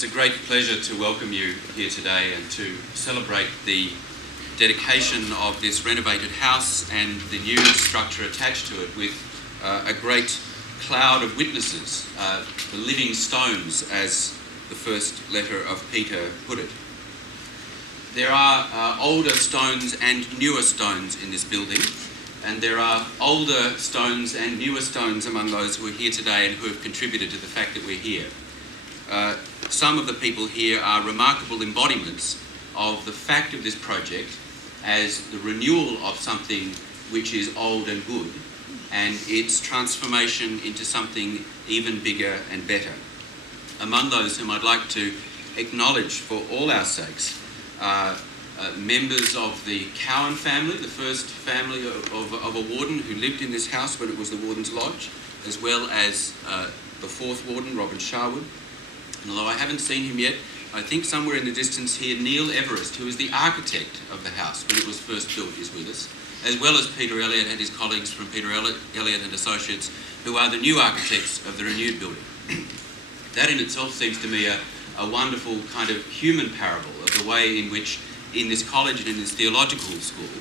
It's a great pleasure to welcome you here today and to celebrate the dedication of this renovated house and the new structure attached to it with a great cloud of witnesses, the living stones, as the first letter of Peter put it. There are older stones and newer stones in this building, and there are older stones and newer stones among those who are here today and who have contributed to the fact that we're here. Some of the people here are remarkable embodiments of the fact of this project as the renewal of something which is old and good, and its transformation into something even bigger and better. Among those whom I'd like to acknowledge for all our sakes are members of the Cowan family, the first family of a warden who lived in this house when it was the Warden's Lodge, as well as the fourth warden, Robert Sharwood. And although I haven't seen him yet, I think somewhere in the distance here, Neil Everest, who was the architect of the house when it was first built, is with us, as well as Peter Elliott and his colleagues from Peter Elliott and Associates, who are the new architects of the renewed building. That in itself seems to me a wonderful kind of human parable of the way in which, in this college and in this theological school,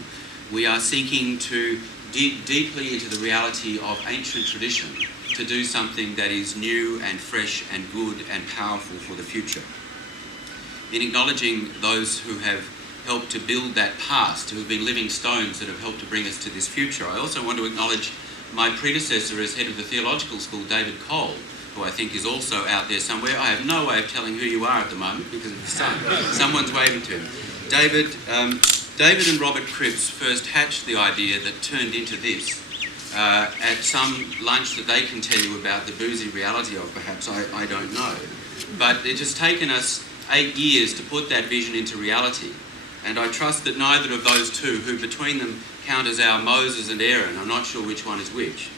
we are seeking to dig deeply into the reality of ancient tradition to do something that is new and fresh and good and powerful for the future. In acknowledging those who have helped to build that past, who have been living stones that have helped to bring us to this future, I also want to acknowledge my predecessor as head of the Theological School, David Cole, who I think is also out there somewhere. I have no way of telling who you are at the moment because of the sun. Someone's waving to him. David and Robert Cripps first hatched the idea that turned into this at some lunch that they can tell you about the boozy reality of, perhaps, I don't know. But it has taken us 8 years to put that vision into reality. And I trust that neither of those two, who between them count as our Moses and Aaron, I'm not sure which one is which,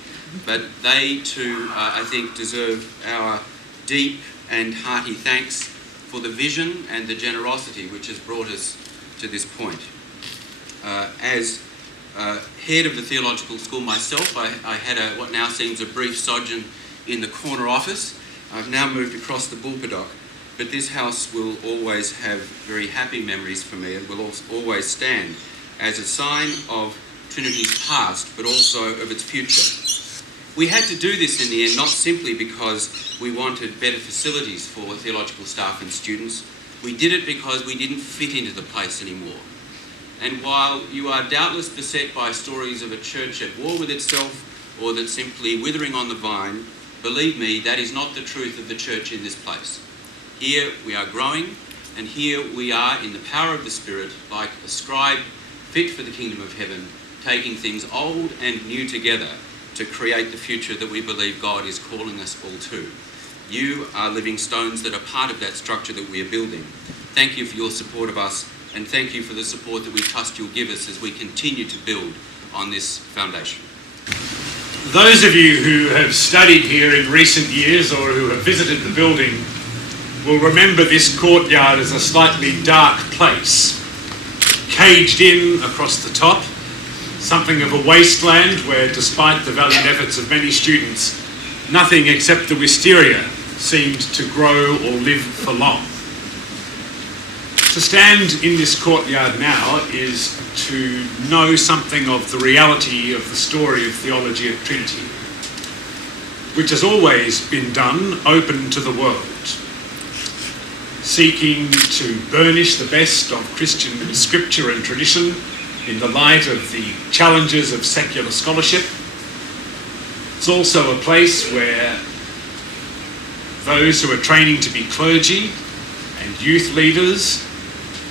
but they too, I think, deserve our deep and hearty thanks for the vision and the generosity which has brought us to this point. As head of the Theological School myself, I had what now seems a brief sojourn in the corner office. I've now moved across the Bulpadoc, but this house will always have very happy memories for me and will always stand as a sign of Trinity's past, but also of its future. We had to do this in the end, not simply because we wanted better facilities for theological staff and students. We did it because we didn't fit into the place anymore. And while you are doubtless beset by stories of a church at war with itself or that's simply withering on the vine, believe me, that is not the truth of the church in this place. Here we are growing, and here we are in the power of the Spirit, like a scribe fit for the kingdom of heaven, taking things old and new together to create the future that we believe God is calling us all to. You are living stones that are part of that structure that we are building. Thank you for your support of us, and thank you for the support that we trust you'll give us as we continue to build on this foundation. Those of you who have studied here in recent years or who have visited the building will remember this courtyard as a slightly dark place, caged in across the top, something of a wasteland where, despite the valiant efforts of many students, nothing except the wisteria seemed to grow or live for long. To stand in this courtyard now is to know something of the reality of the story of theology at Trinity, which has always been done open to the world, seeking to burnish the best of Christian scripture and tradition in the light of the challenges of secular scholarship. It's also a place where those who are training to be clergy and youth leaders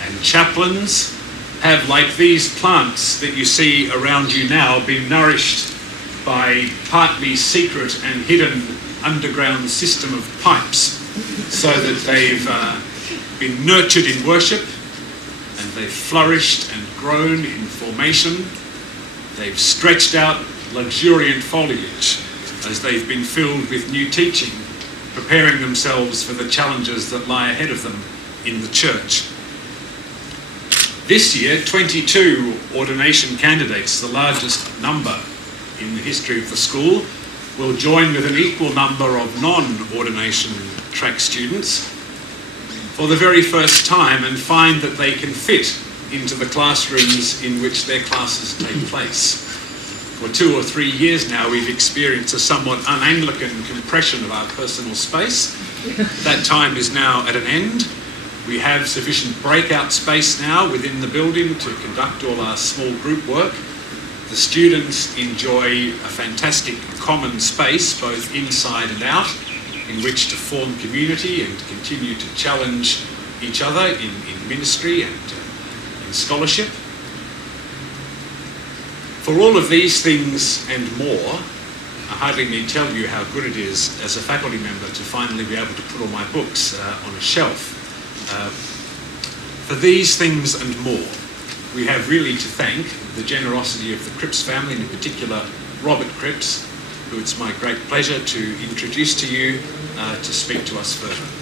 and chaplains have, like these plants that you see around you now, been nourished by partly secret and hidden underground system of pipes, so that they've been nurtured in worship, and they've flourished and grown in formation. They've stretched out luxuriant foliage as they've been filled with new teaching, preparing themselves for the challenges that lie ahead of them in the church. This year, 22 ordination candidates, the largest number in the history of the school, will join with an equal number of non-ordination track students for the very first time and find that they can fit into the classrooms in which their classes take place. For 2 or 3 years now, we've experienced a somewhat un-Anglican compression of our personal space. That time is now at an end. We have sufficient breakout space now within the building to conduct all our small group work. The students enjoy a fantastic common space, both inside and out, in which to form community and continue to challenge each other in ministry and in scholarship. For all of these things and more, I hardly need tell you how good it is as a faculty member to finally be able to put all my books on a shelf. For these things and more, we have really to thank the generosity of the Cripps family, and in particular Robert Cripps, who it's my great pleasure to introduce to you to speak to us further.